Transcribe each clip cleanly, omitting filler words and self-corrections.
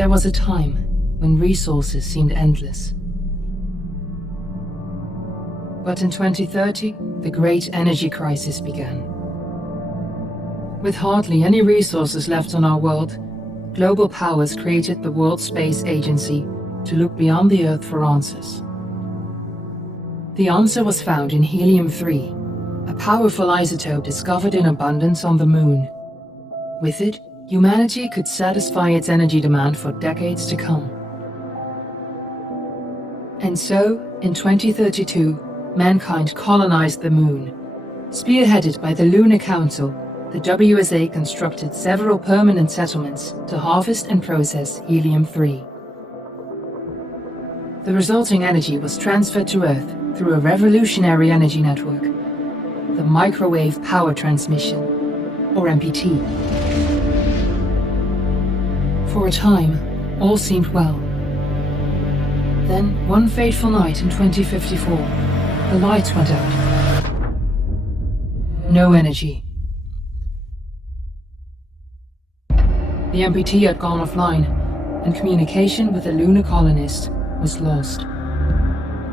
There was a time when resources seemed endless. But in 2030, the great energy crisis began. With hardly any resources left on our world, global powers created the World Space Agency to look beyond the Earth for answers. The answer was found in helium-3, a powerful isotope discovered in abundance on the Moon. With it, humanity could satisfy its energy demand for decades to come. And so, in 2032, mankind colonized the Moon. Spearheaded by the Lunar Council, the WSA constructed several permanent settlements to harvest and process helium-3. The resulting energy was transferred to Earth through a revolutionary energy network, the Microwave Power Transmission, or MPT. For a time, all seemed well. Then, one fateful night in 2054, the lights went out. No energy. The MPT had gone offline, and communication with the lunar colonist was lost.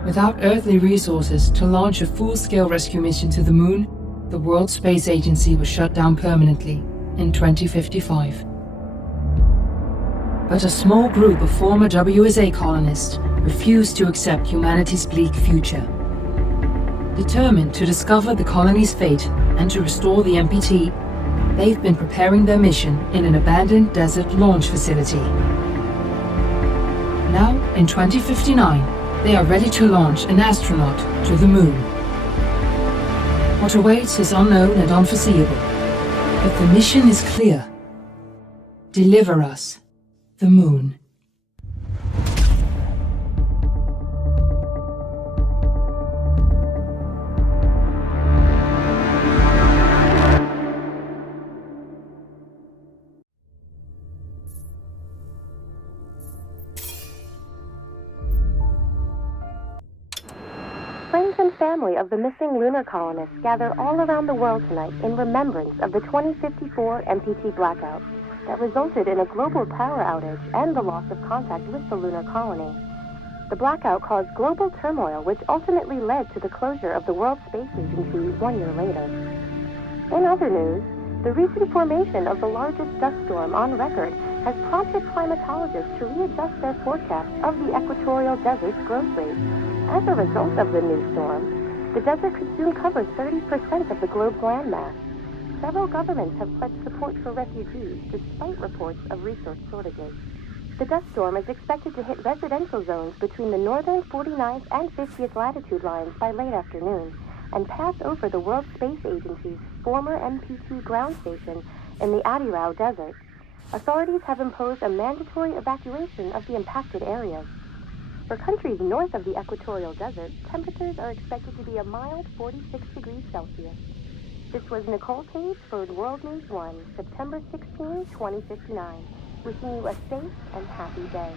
Without earthly resources to launch a full-scale rescue mission to the Moon, the World Space Agency was shut down permanently in 2055. But a small group of former WSA colonists refused to accept humanity's bleak future. Determined to discover the colony's fate and to restore the MPT, they've been preparing their mission in an abandoned desert launch facility. Now, in 2059, they are ready to launch an astronaut to the Moon. What awaits is unknown and unforeseeable, but the mission is clear. Deliver us the Moon. Friends and family of the missing lunar colonists gather all around the world tonight in remembrance of the 2054 MPT blackout that resulted in a global power outage and the loss of contact with the lunar colony. The blackout caused global turmoil, which ultimately led to the closure of the World Space Agency 1 year later. In other news, the recent formation of the largest dust storm on record has prompted climatologists to readjust their forecast of the equatorial desert's growth rate. As a result of the new storm, the desert could soon cover 30% of the globe's landmass. Several governments have pledged support for refugees despite reports of resource shortages. The dust storm is expected to hit residential zones between the northern 49th and 50th latitude lines by late afternoon and pass over the World Space Agency's former MPT ground station in the Adirau Desert. Authorities have imposed a mandatory evacuation of the impacted areas. For countries north of the equatorial desert, temperatures are expected to be a mild 46 degrees Celsius. This was Nicole Cage for World News 1, September 16, 2059. Wishing you a safe and happy day.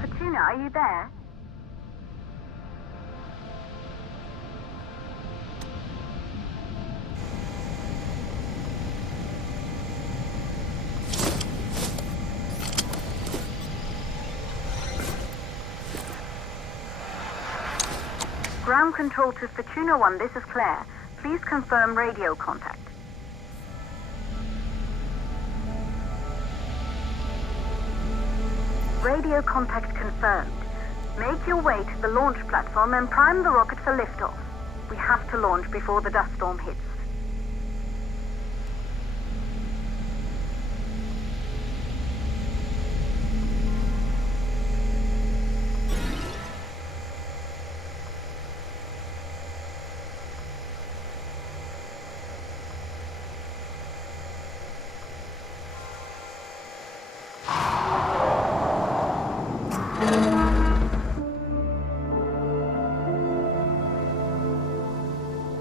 Fortuna, are you there? Ground control to Fortuna 1, this is Claire. Please confirm radio contact. Radio contact confirmed. Make your way to the launch platform and prime the rocket for liftoff. We have to launch before the dust storm hits.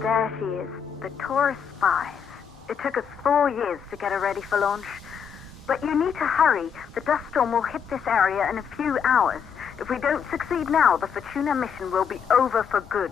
There she is, the Taurus 5. It took us 4 years to get her ready for launch. But you need to hurry. The dust storm will hit this area in a few hours. If we don't succeed now, the Fortuna mission will be over for good.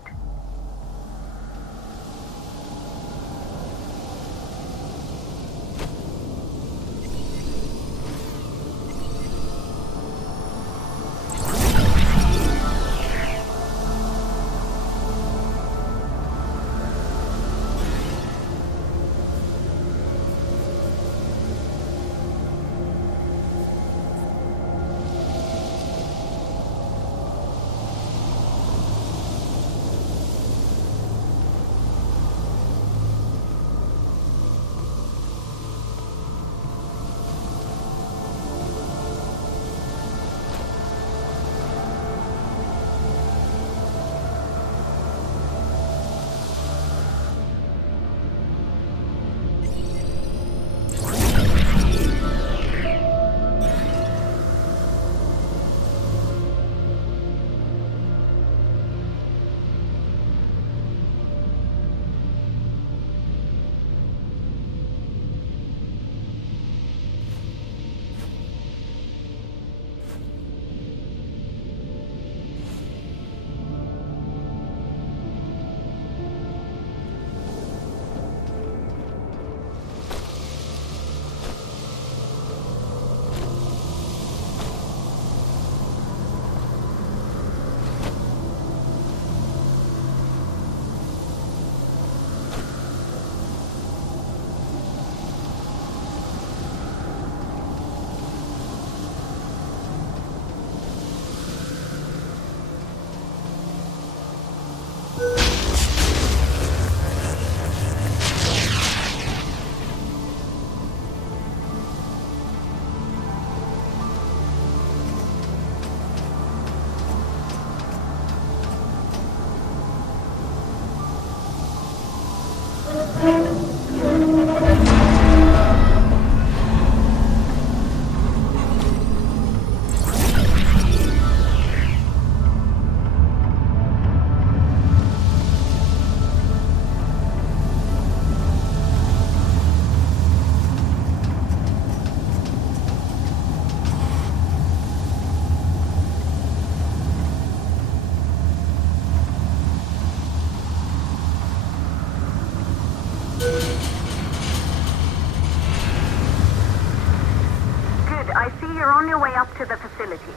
You're on your way up to the facility.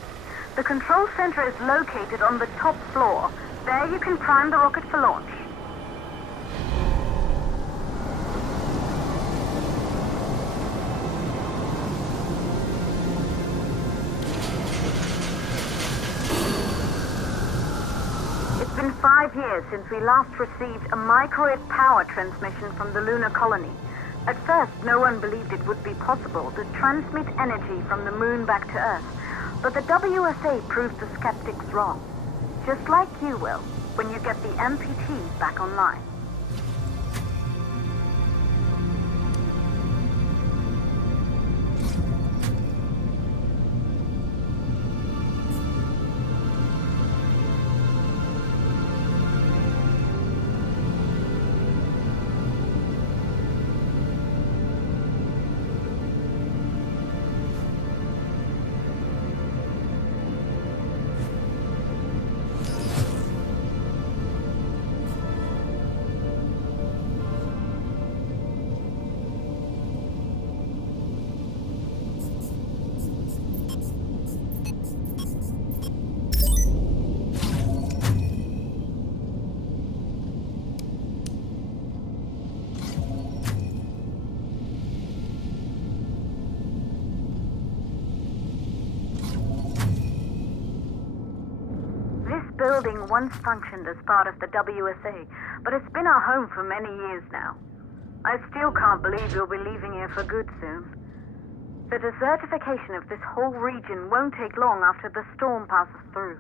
The control center is located on the top floor. There you can prime the rocket for launch. It's been 5 years since we last received a microwave power transmission from the lunar colony. At first, no one believed it would be possible to transmit energy from the moon back to Earth, but the WSA proved the skeptics wrong. Just like you will, when you get the MPT back online. This building once functioned as part of the WSA, but it's been our home for many years now. I still can't believe you'll be leaving here for good soon. The desertification of this whole region won't take long after the storm passes through.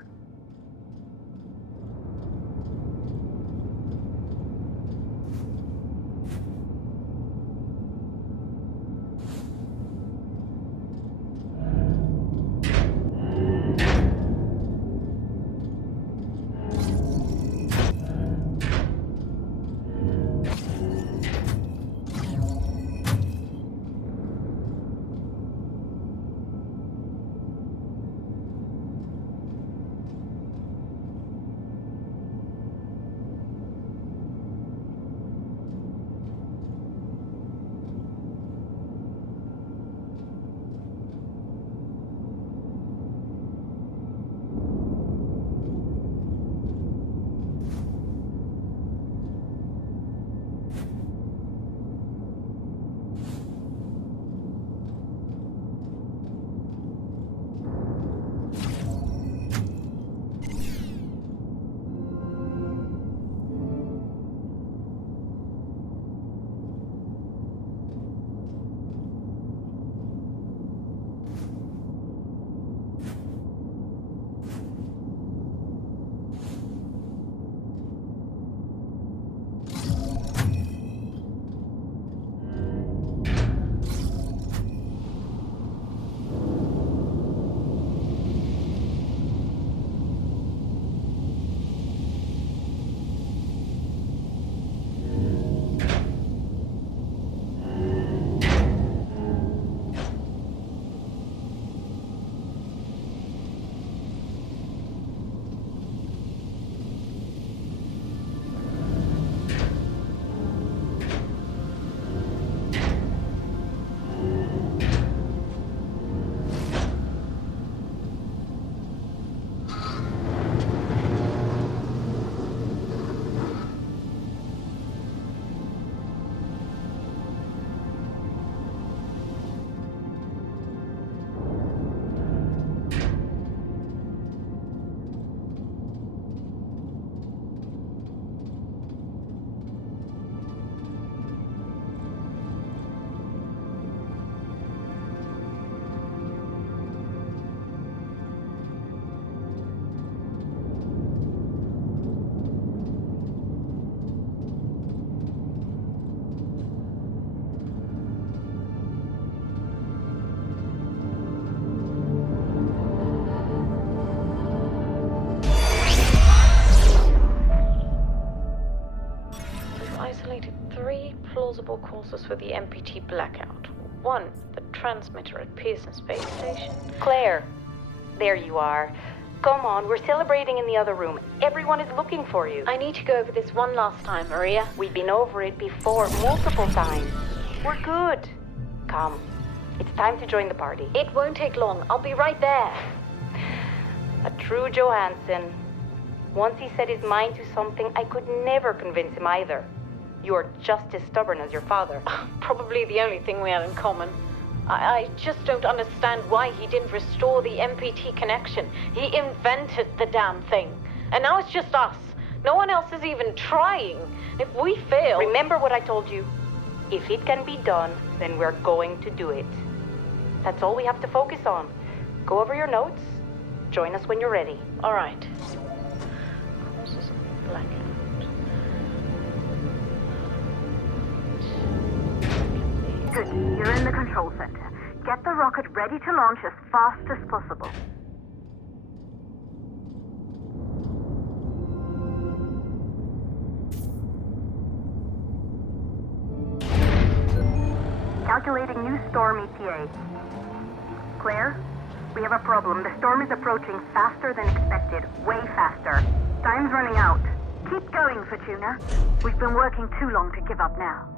causes for the MPT blackout. 1. The transmitter at Pearson Space Station. Claire, there you are. Come on, we're celebrating in the other room. Everyone is looking for you. I need to go over this one last time, Maria. We've been over it before, multiple times. We're good. Come. It's time to join the party. It won't take long. I'll be right there. A true Johansson. Once he set his mind to something, I could never convince him either. You're just as stubborn as your father. Probably the only thing we had in common. I just don't understand why he didn't restore the MPT connection. He invented the damn thing. And now it's just us. No one else is even trying. If we fail... Remember what I told you. If it can be done, then we're going to do it. That's all we have to focus on. Go over your notes. Join us when you're ready. All right. Causes of blackout. Good. You're in the control center. Get the rocket ready to launch as fast as possible. Calculating new storm ETA. Claire, we have a problem. The storm is approaching faster than expected. Way faster. Time's running out. Keep going, Fortuna. We've been working too long to give up now.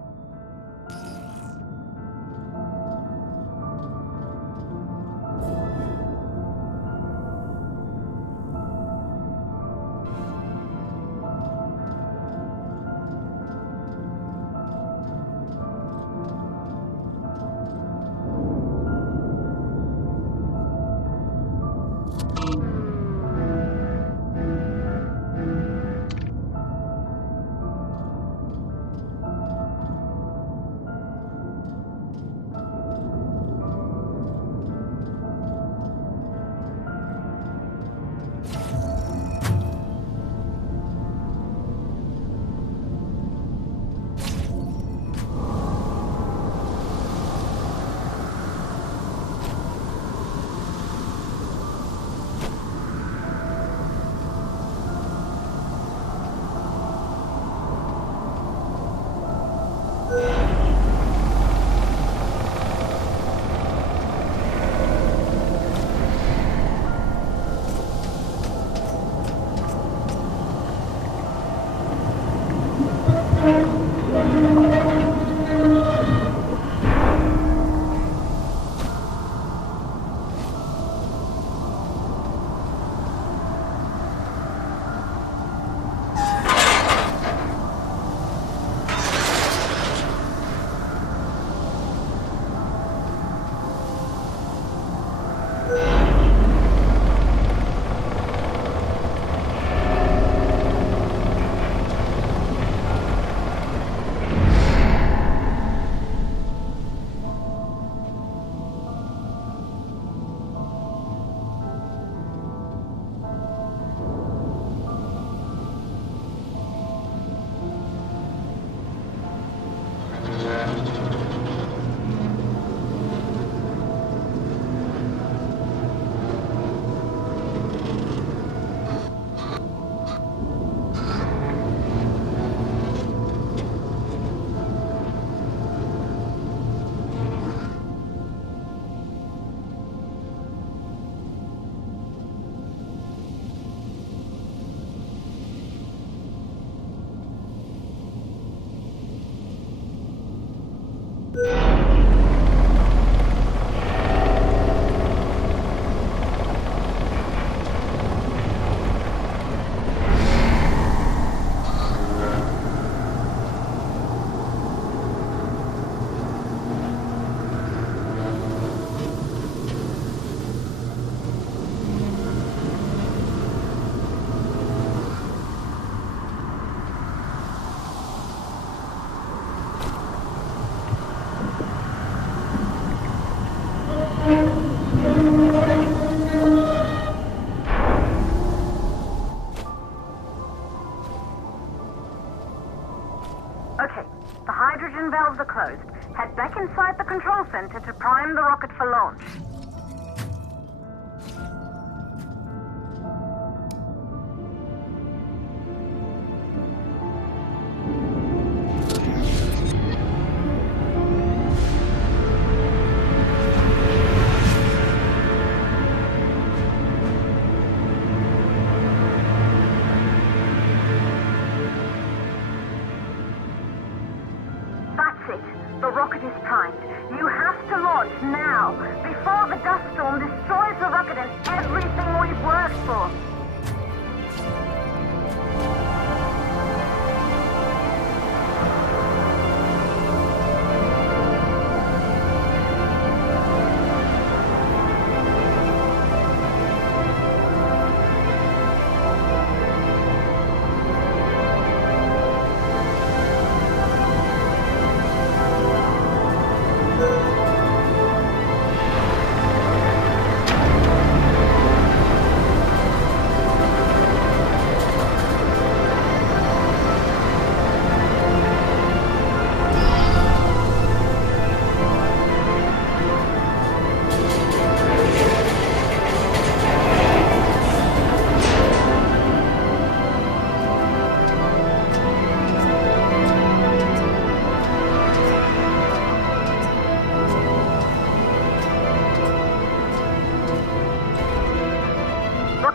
Okay, the hydrogen valves are closed. Head back inside the control center to prime the rocket for launch.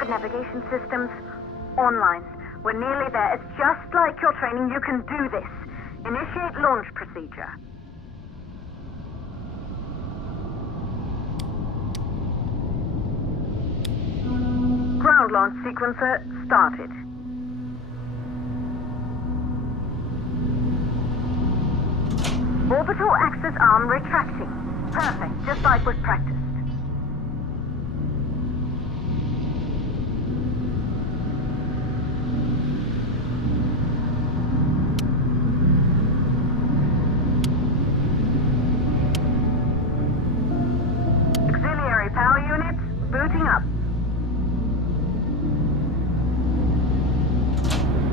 navigation systems online. We're nearly there. It's just like your training. You can do this. Initiate launch procedure. Ground launch sequencer started. Orbital axis arm retracting. Perfect, just like was practiced. Auxiliary power units booting up.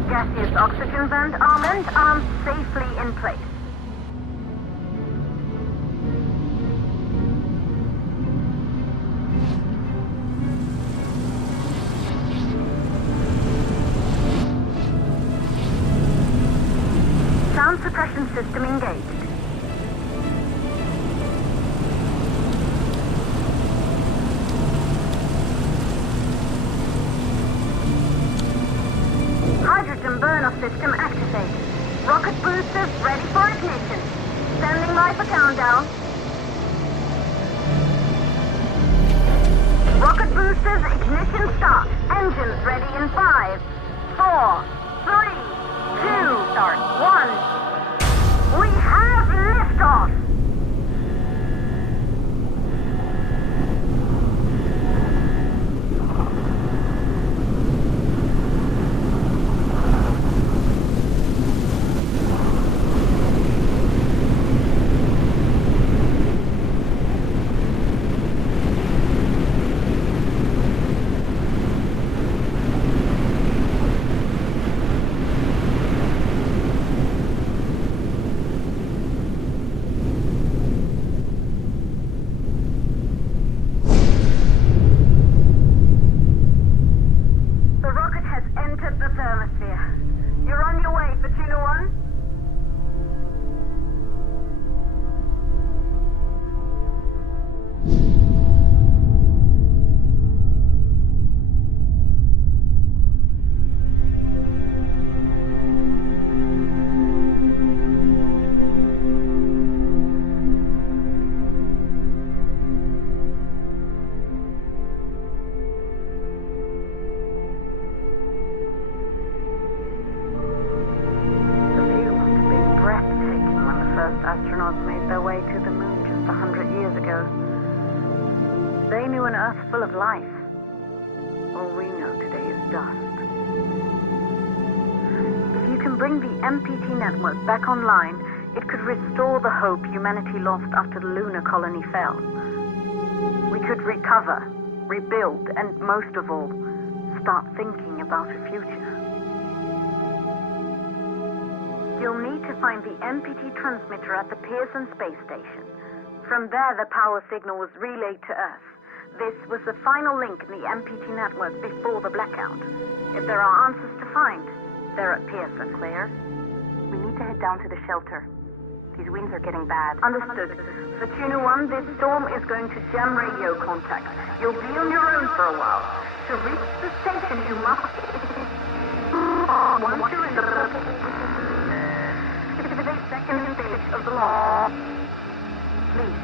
Gaseous oxygen vent arms safely in place. Sound suppression system engaged. Hydrogen burn-off system activated. Rocket boosters ready for ignition. Standing by for countdown. Rocket boosters ignition start. Engines ready in 5, 4, 3, 2, start 1. We have liftoff. Astronauts made their way to the moon just 100 years ago. They knew an Earth full of life. All we know today is dust. If you can bring the MPT network back online, it could restore the hope humanity lost after the lunar colony fell. We could recover, rebuild, and most of all, start thinking about a future. You'll need to find the MPT transmitter at the Pearson space station. From there, the power signal was relayed to Earth. This was the final link in the MPT network before the blackout. If there are answers to find, they're at Pearson. Claire, we need to head down to the shelter. These winds are getting bad. Understood. For Tuna 1, this storm is going to jam radio contact. You'll be on your own for a while. To reach the station, you must... Once you're in the... second stage of the launch. Please,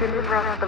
deliver us the